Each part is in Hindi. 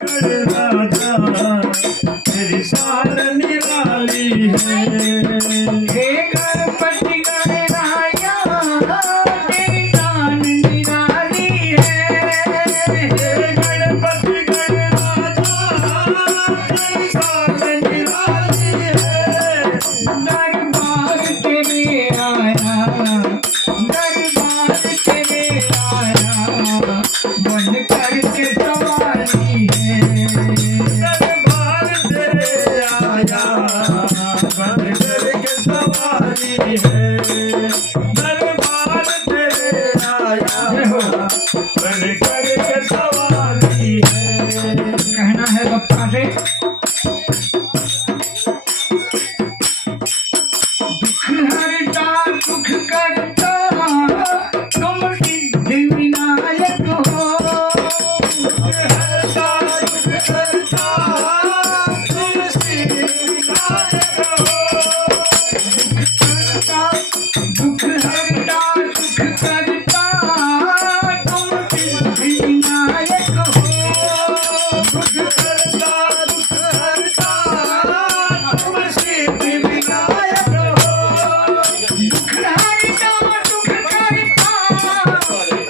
राजा तेरी शान निराली है। हे गणपति गणराया तेरी शान निराली है। हे गणपति गणराजा तेरी शान निराली है। दरबार तेरे आया, दरबार तेरे आया, बन करके सवारी है। दरबार तेरे आया, बन करके सवारी है। दरबार तेरे आया, बन करके सवारी है। कहना है गप्पा से दुख हरता सुख करता तुम सिद्धि विनायक हो। दुख हरता सुख करता तुम सिद्धि विनायक हो। दुख हरता सुख करता तुम सिद्धि विनायक हो। दुख हरता दुख हरता तुम सिद्धि विनायक हो। दुख हरता सुख करता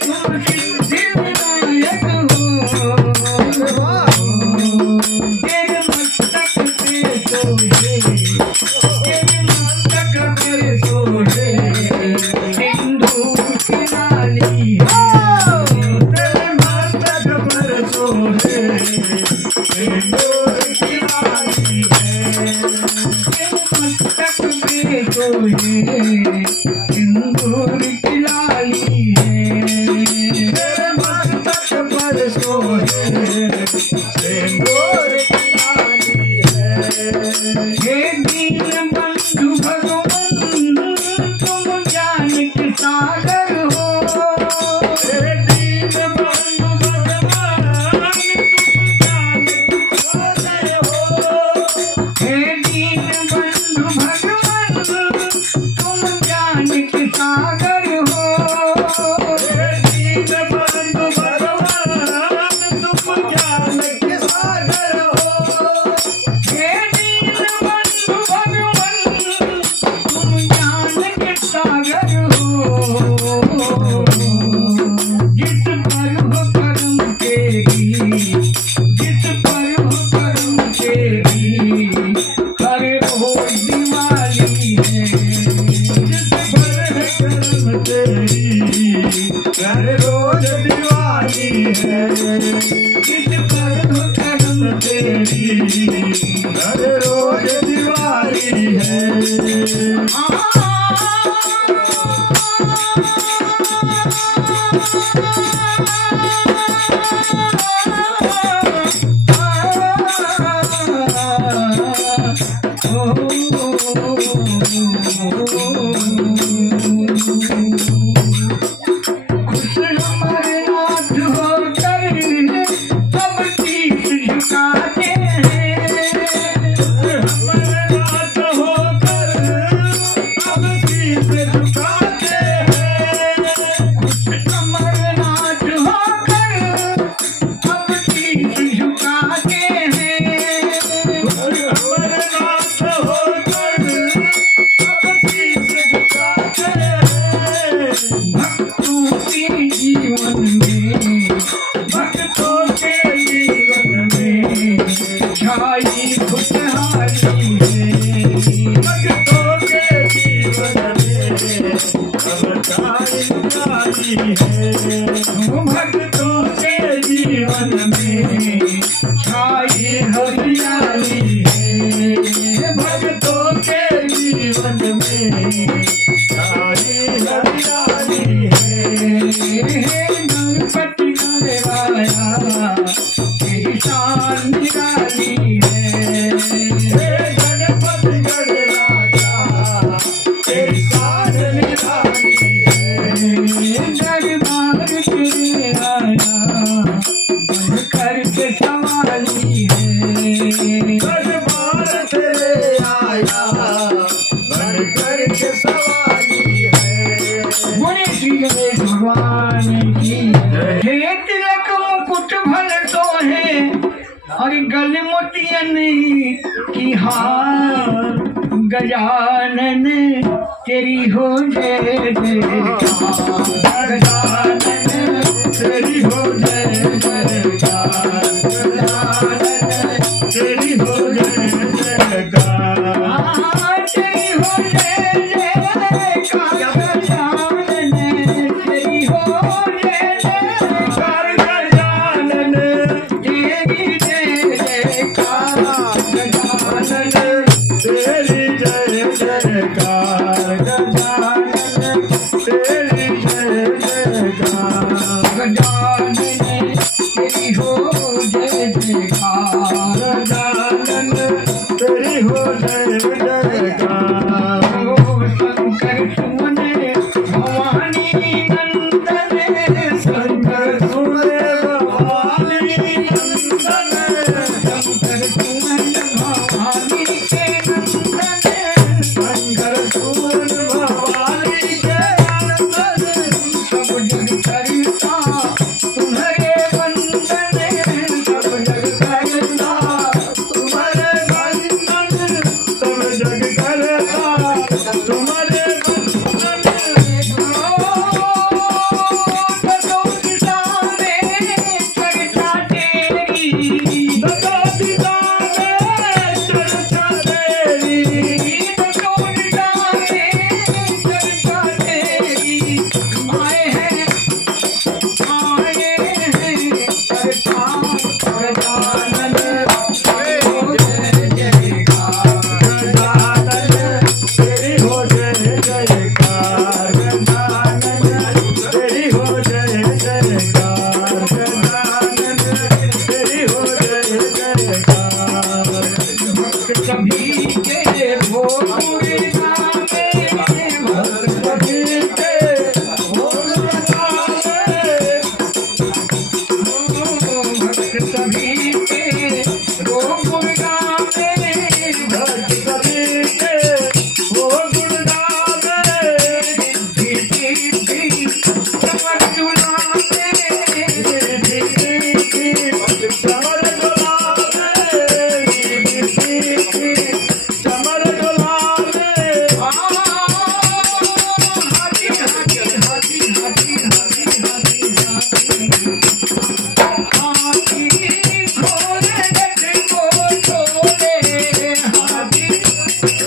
तुम सिद्धि विनायक हो। तेरे मस्तक पे सोहे, तेरे मस्तक पे सोहे सिंदूर की लाली है। तेरे मस्तक पर सोहे सिंदूर की लाली है। तेरे मस्तक पे सोहे सिंदूर की लाली है। तेरे मस्तक पर सोहे सिंदूर की लाली है। हे दीन बंधु भगवान तुम ज्ञान के सागर हो। हे दीन बंधु भगवान तुम ज्ञान के सागर हो। हे दीन बंधु भगवान तुम ज्ञान के सागर हो। हे दीन बंधु भगवान तुम ज्ञान के सागर हो। हे दीन बंधु भगवान तुम ज्ञान के सागर हो। जिस पर हो कर्म तेरी, जिस पर हो कर्म तेरी, हर रोज दिवाली है। जिस पर है कर्म तेरी, हर रोज दिवाली है। जिस पर हो कर्म तेरी, हर रोज दिवाली है। खुश हमारे नाथ होकर सब शीश झुकाते हैं। हमारे नाथ होकर सब शीश झुकाते हैं। खुश हमारे नाथ होकर सब शीश झुकाते हैं। खुश हमारे नाथ होकर सब शीश झुकाते हैं। भक्तों के जीवन में, भक्तों के जीवन में छाई खुशहाली है। भक्तों के जीवन में अब छाई खुशहाली है। भक्तों के जीवन में छाई हरियाली है। भक्तों के जीवन में छाई हरियाली है। गणपति गणराया तेरी शान निराली है। हे गणपति गणराया तेरी शान निराली है। दरबार तेरे आया, बन करके सवारी है। दरबार तेरे आया, बन करके सवारी है। बोले श्री गणेश भगवान की। हे तिलक मुकुट भल सोहे और गले मोतियन की हार गजानन तेरी हो जय जयकार गजानन तेरी हो जय जयकार गजानन तेरी हो जय जयकार तेरी हो जय जयकार गजानन तेरी हो जय जयकार गजानन तेरी जय जयकार गजानन तेरी जय जयकार गजानन तेरी जय जयकार गजानन तेरी हो जय जयकार गजानन तेरी हो जय जयकार शंकर सुमन भवानी नंदन शंकर सुमन भवानी नंदन शंकर सुमन भवानी के नंदन शंकर सुमन भवानी के नंदन सब जग करता तुम्हारे वंदन सब जग करता तुम्हारे वंदन सब जग करता तुम्हारे वंदन दसों दिशा में चर्चा तेरी दसों दिशा में चर्चा तेरी दसों दिशा में चर्चा तेरी आए हैं करता गजानन हो जय जयकार गजानन तेरी हो जय जयकार गजानन तेरी हो जय जयकार गजानन तेरी हो जय जयकार भक्त सभी के भोग गावे भक्त सभी के भोग गावे भक्त सभी के रोग गावे भक्त सभी के भोग गावे धीरे धीरे कमर डुलावे धीरे धीरे कमर डुलावे धीरे धीरे कमर डुलावे हाथी हाथी हाथी हाथी हाथी हाथी हाथी खोले गज को छोड़े हाथी खोले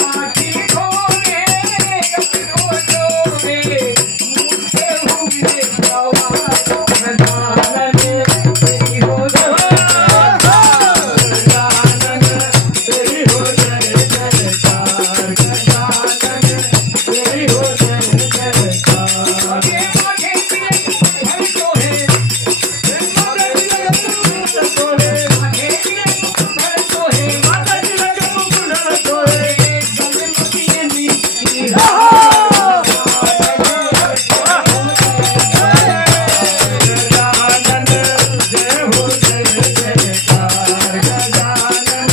हाथी खोले गज को छोड़े मुझे हुए सवार गजानन तेरी हो जय गजानन तेरी हो जय जयकार गजानन तेरी हो जय जयकार आगे आगे पिले भर तो है माता जी लगे तो है आगे पिले भर तो है माता जी लगे तो है गले मोतियन की गजानन जय हो जय जयकार गजानन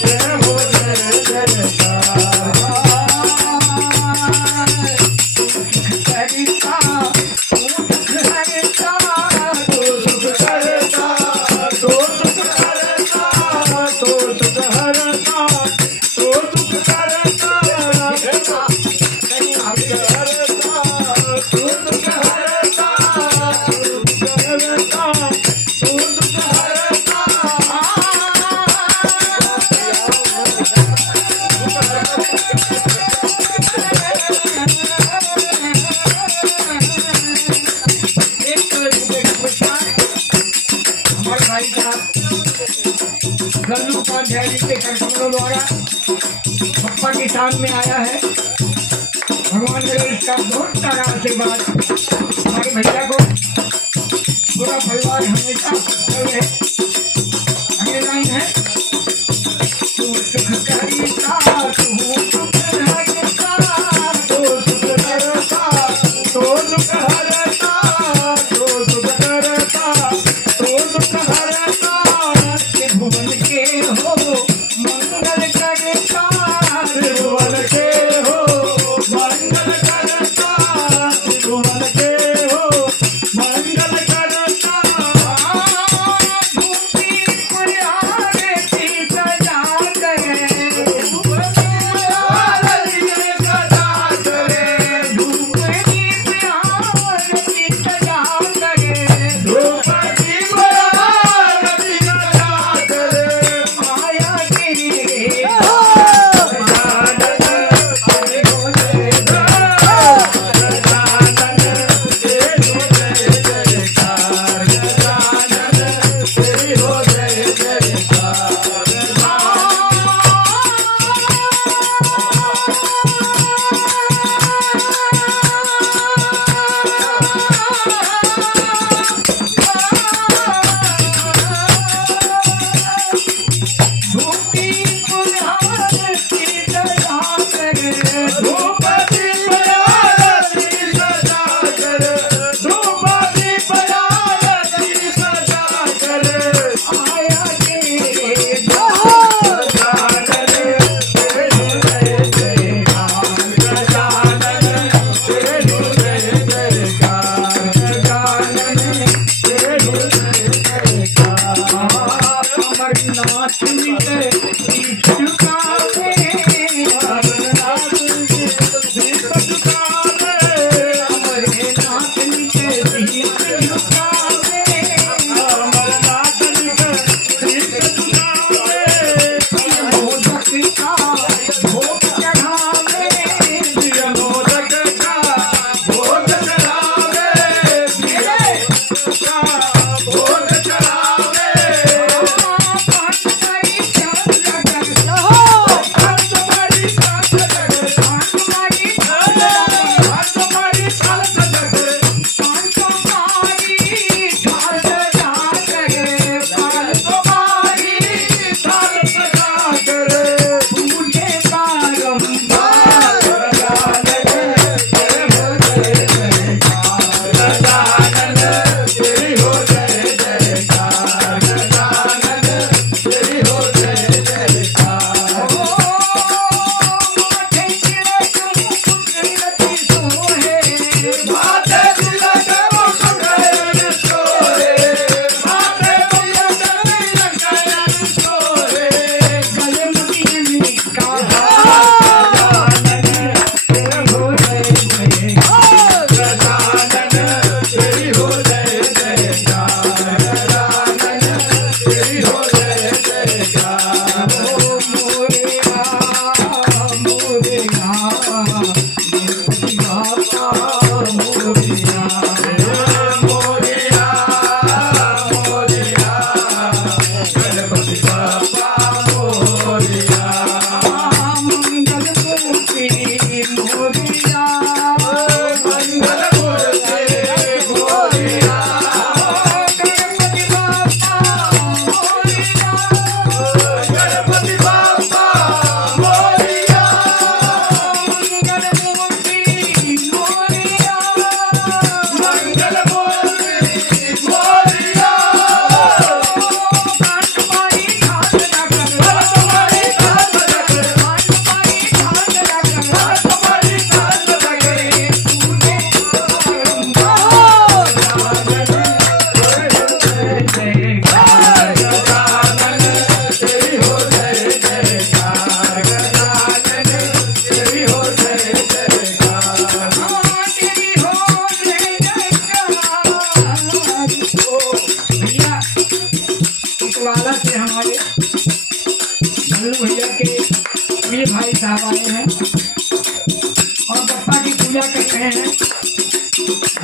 जय हो जय जयकार करता सुख हरता तो सुख करता तो सुख करता तो सुख हरता तो सुख करता हमारे भाई साहब गल्लू का ध्यान के कार्यक्रमों द्वारा पप्पा के साथ में आया है। भगवान मेरे इसका बहुत सारा आशीर्वाद हमारे भैया को पूरा परिवार हमेशा रहे। अगले लाइन है तू सुख करता तू सुख हरता तो सुख करता तो सुख हरता तो सुख करता तो सुख हरता भुवन के हो मंगल करता भुवन के हो मंगल करता भुवन के हो मंगल करता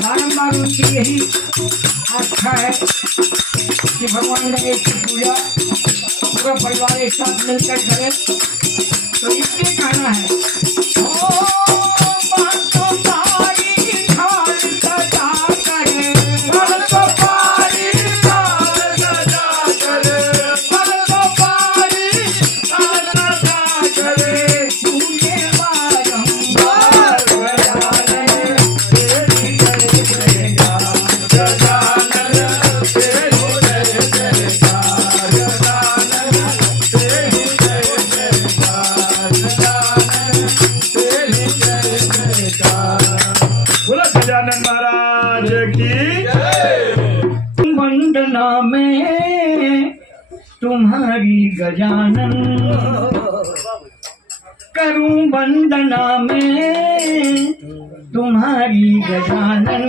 बारंबार उनकी यही आस्था है कि भगवान गणेश की पूजा पूरा परिवार एक साथ मिलकर करे। तो इसके कहना है वंदना में तुम्हारी गजानन, करूं वंदना में तुम्हारी गजानन,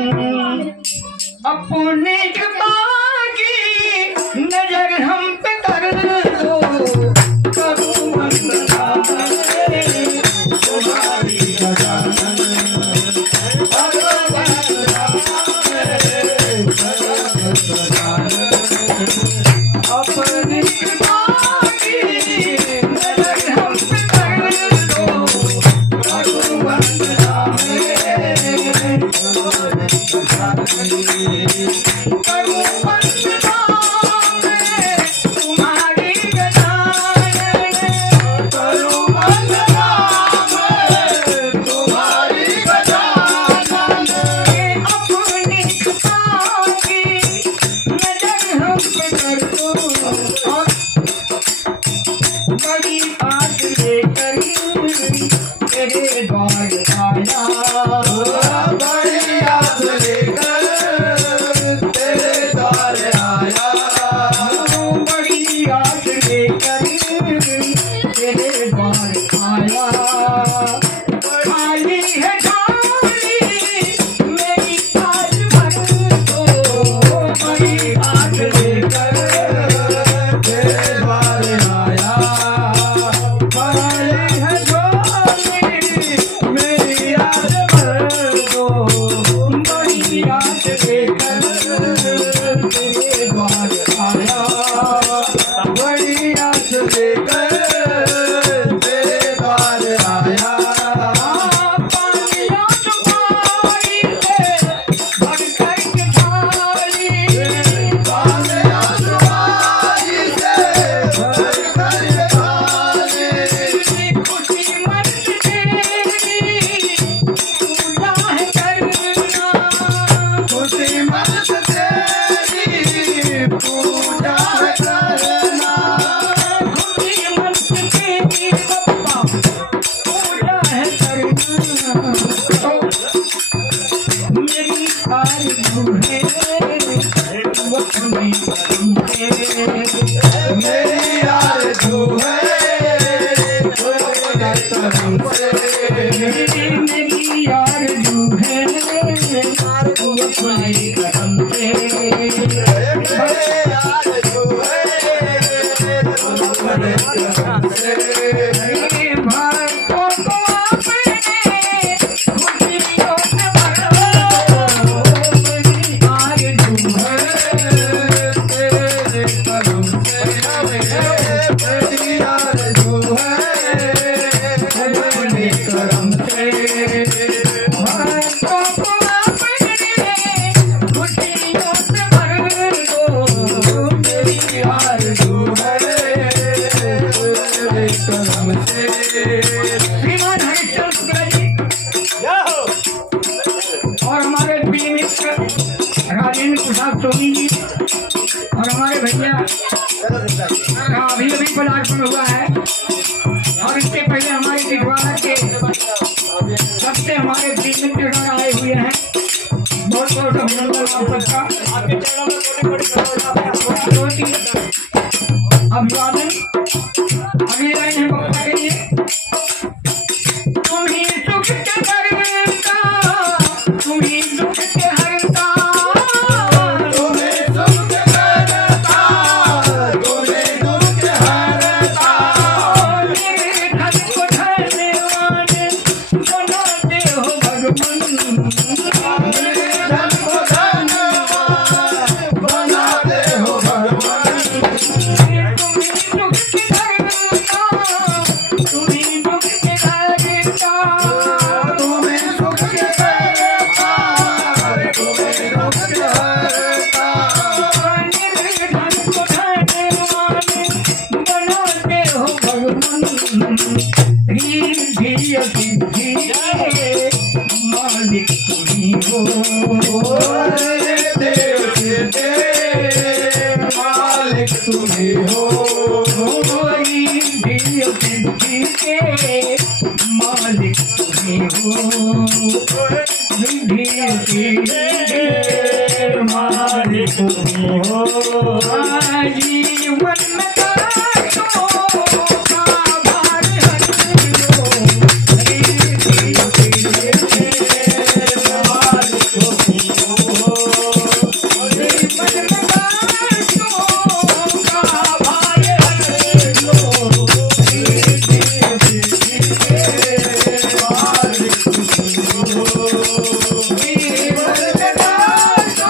अपने कृपा की नजर हम पे कर दो, करूं वंदना में तुम्हारी गजानन, अपनी कृपा की नजर हम पे कर दो, करूं वंदना में तुम्हारी गजानन, करूं वंदना में तुम्हारी गजानन, करूं वंदना में तुम्हारी गजानन, अपनी कृपा की नजर हम पे कर दो, और बड़ी आस लेकर तेरे द्वार आया, बड़ी आस लेकर तेरे द्वार आया, बड़ी आस लेकर तेरे द्वार आया, खाली है थाली मेरी आस भर दो, बड़ी आस लेकर तेरे द्वार आया, पूजा करना खुशी मन की बप्पा पूजा है करना मेरी आरज़ू है वो पूरी करूँगे मेरी आरज़ू है मेरी आरज़ू है वो पूरी करूँगे और हमारे प्रिय मित्र राजेंद्र प्रसाद सोनी जी और हमारे भैया अभी अभी पदार्पण हुआ है और इससे पहले हमारे दिखवाला के सबसे हमारे प्रिय मित्र आए हुए हैं बहुत बहुत अभिनंदन आप सबका अभिवादन अगली लाइन है बप्पा के लिए तुम्ही सुख के करता तुम्ही दुख के हरता तुम्ही सुख के करता तुम्ही दुख के हरता मेरे धन को धन्यवान बनाते हो भगवान मेरे धन को धन्यवान बनाते हो भगवान तुम्ही सुख के करता तुम्ही दुख के हरता तुम्ही सुख के करता तुम्ही दुख के हरता मेरे धन को धन्यवान बनाते हो भगवान रिद्धि सिद्धि मालिक तुम्ही हो रिद्धि सिद्धि मालिक तुम्ही हो रिद्धि सिद्धि के मालिक तुम्ही हो रिद्धि सिद्धि के मालिक तुम्ही हो जीवन में काटो का भार हट लो रिद्धि सिद्धि के मालिक तुम्ही हो जीवन में काटो का भार हट लो रिद्धि सिद्धि के मालिक तुम्ही हो जीवन में काटो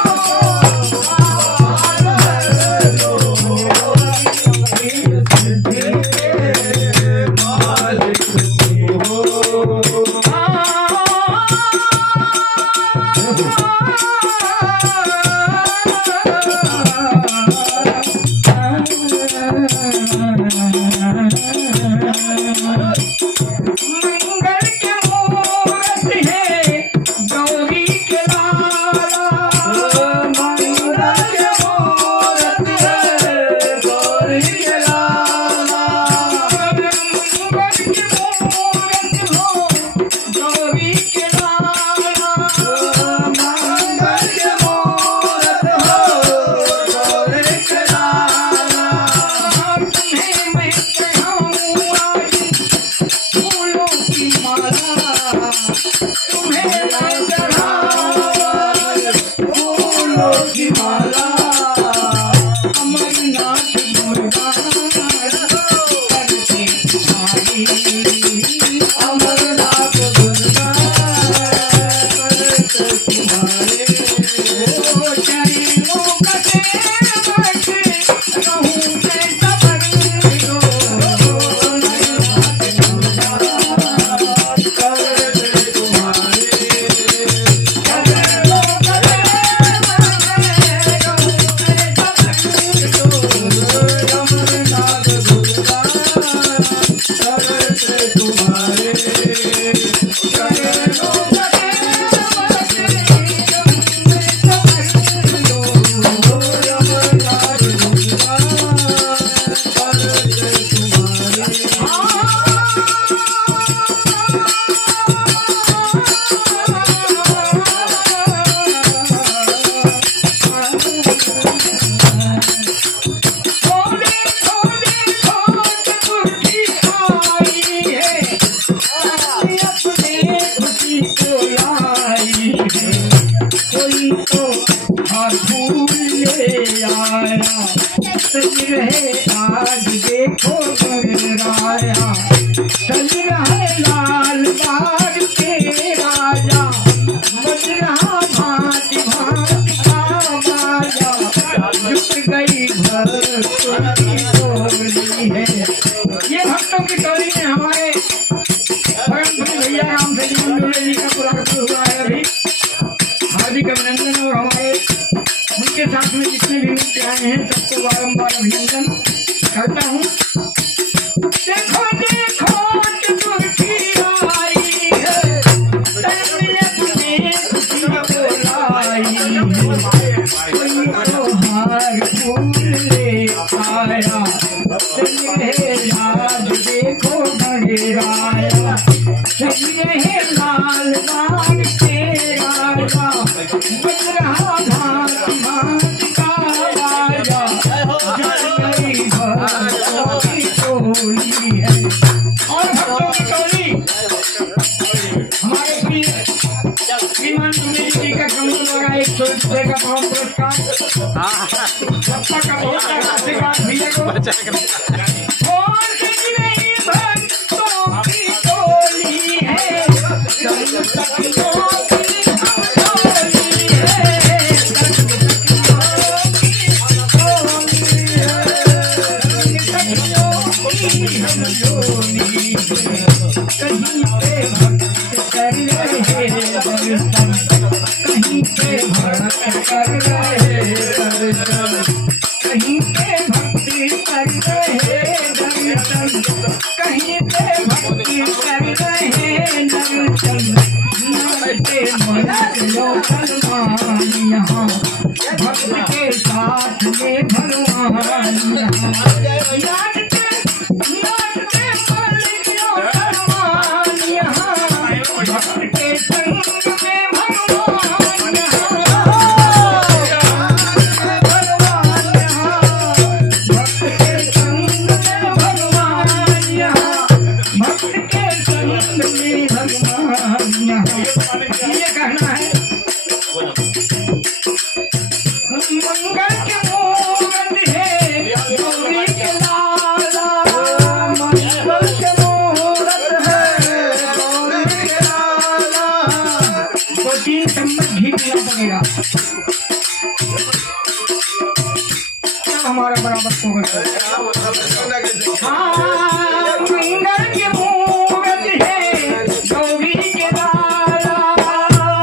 सज रहे आज देखो गहराया, सज रहे लाल बाग के राजा, बज रहा भांति भांति का बाजा, जुट गई भक्तों की टोली है। ये भक्तों की टोली में हमारे भैया राम जी का पुराण हुआ है अभी। हार्दिक अभिनंदन। और हमारे उनके साथ में जितने भी मित्र आए हैं सबको बारम्बार अभिनंदन करता हूँ। देखो देखो चतुर्थी आई है, तड़पने तुम्हें खुशी बोलाई, कोई त्योहार फूल ले आया, सज रहे आज देखो गहराया, सज रहे लाल बाग के राजा, बज रहा भांति भांति का बाजा, जुट गई भक्तों की टोली है। और भक्तों की टोली हमारे प्रिय श्रीमान सुनील जी का कमल लगा 100 रुपये का प्रमाण पुरस्कार, सत्ता का बहुत सारा आशीर्वाद भैया को। और सज रही भक्तों की टोली है, सखियों की टोली है, कहीं पे भक्त कर रहे दर्शन, कहीं पे भक्त कर रहे दर्शन, कहीं पे भक्ति कर रहे दर्शन, कहीं पे भक्ति कर रहे दर्शन, नाचते मस्त मुसलमान यहाँ, भक्त के साथ में भगवान यहाँ, नाचते नाचते मुसलमान यहाँ, भक्त के संग में भगवान यहाँ, भगवान यहाँ, भक्त के संग में भगवान यहाँ, भक्त के संग में भगवान यहाँ। ये कहना है मंगल के मूरत है गौरी के लाला, मंगल के मूरत है गौरी के लाला, तो 3 चम्मच घी पीना पड़ेगा। क्या हमारा बराबर होगा? हाँ, मंगल के मूरत है गौरी के लाला,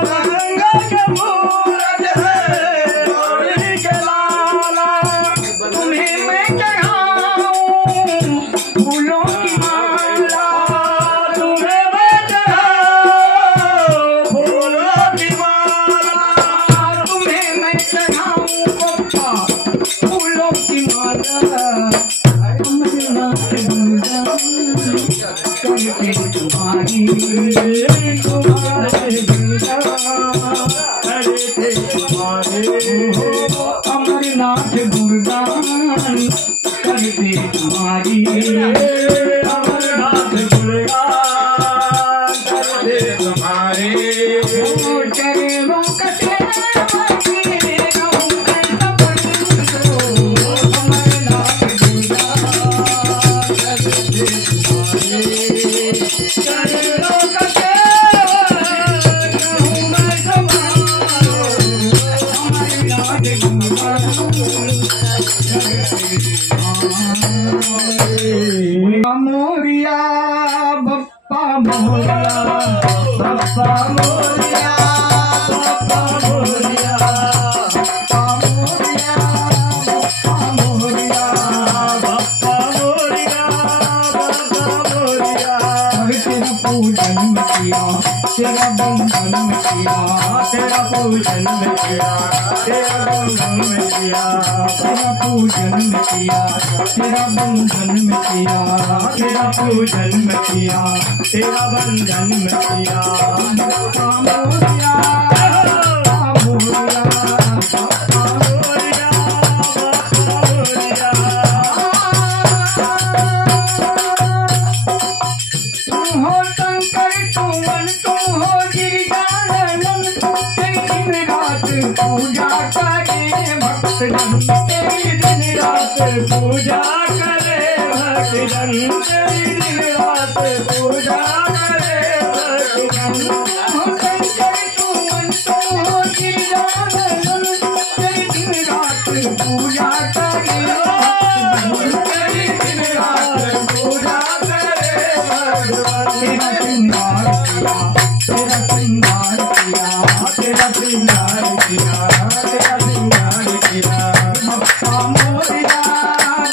मंगल के मूरत है गौरी के लाला, तुम्हें मैं चढ़ाऊं फूलों की माला, तुम्हें मैं चढ़ाऊं फूलों की माला, तुम्हें मैं चढ़ाऊं पप्पा फूलों की माला, अमरनाथ गुणगान करके तुम्हारी तुम्हारे गुणगान करके तुम्हारे, अमरनाथ गुणगान करके तुम्हारी, अमरनाथ गुणगान करके तुम्हारे, चरणों का सेवा किए रहूं कैसा बंदो, अमरनाथ गुणगान करके तुम्हारे, चरणों का सेवा रहूं मैं तुम्हारो, अमरनाथ गुणगान मोरिया बप्पा मोरिया, बप्पा मोरिया, बप्पा मोरिया, बप्पा मोरिया, बप्पा मोरिया, बप्पा मोरिया, बप्पा मोरिया, तेरा पूजन किया, तेरा बंधन किया, तेरा पूजन किया, तेरा बंधन किया, तेरा पूजन किया, तेरा बंधन किया, तेरा पूजन किया, तेरा बंधन किया, बप्पा मोरिया, बप्पा मोरिया, बप्पा मोरिया, बप्पा मोरिया। तुम हो शंकर तुमन, तुम हो गिरिजानंद, तेरी दिन रात पूजा करे भक्तजन, तेरी रात पूजा करे भक्तजन, तेरी दिन रात पूजा करे भक्तजन। शंकर तू मंत्र हो गिरजानंदन, तेरी दिन रात पूजा करे भक्तजन, तेरी दिन रात पूजा करे भगवान। तेरा श्रृंगार किया, तेरा श्रृंगार किया, तेरा श्रृंगार किया, तेरा श्रृंगार किया। बप्पा मोरिया,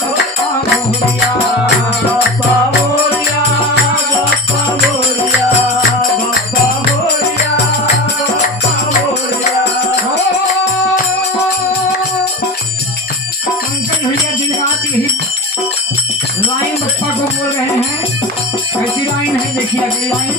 बप्पा मोरिया, बप्पा मोरिया, बप्पा मोरिया, बप्पा मोरिया, बप्पा मोरिया। शंकर भैया दिन रात यही लाइन बप्पा को बोल रहे हैं। कैसी लाइन है देखिए अगली लाइन।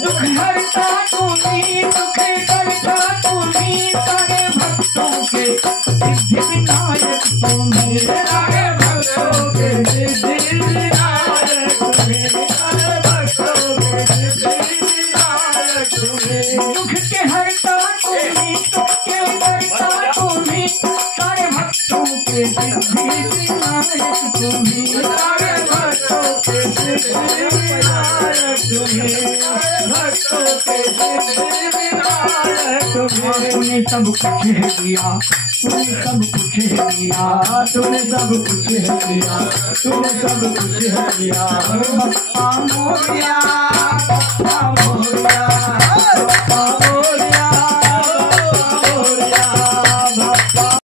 दुख हरता तुम्हीं, दुख करता तुम्हीं, सारे भक्तों के सिद्धि विनायक तुम्हीं, सारे भक्तों के सिद्धि विनायक तुम्हीं, सारे भक्तों के सिद्धि विनायक तुम्हीं। दुख के हरता तुम्हीं, दुख के करता तुम्हीं, सारे भक्तों के सिद्धि विनायक तुम्हीं, सारे भक्तों के सिद्धि विनायक तुम्हीं, भक्तों के सिद्धि विनायक तुम्हीं। तूने सब कुछ है दिया, तूने सब कुछ है दिया, तूने सब कुछ है दिया, तूने सब कुछ है दिया। बप्पा मोरिया, बप्पा मोरिया,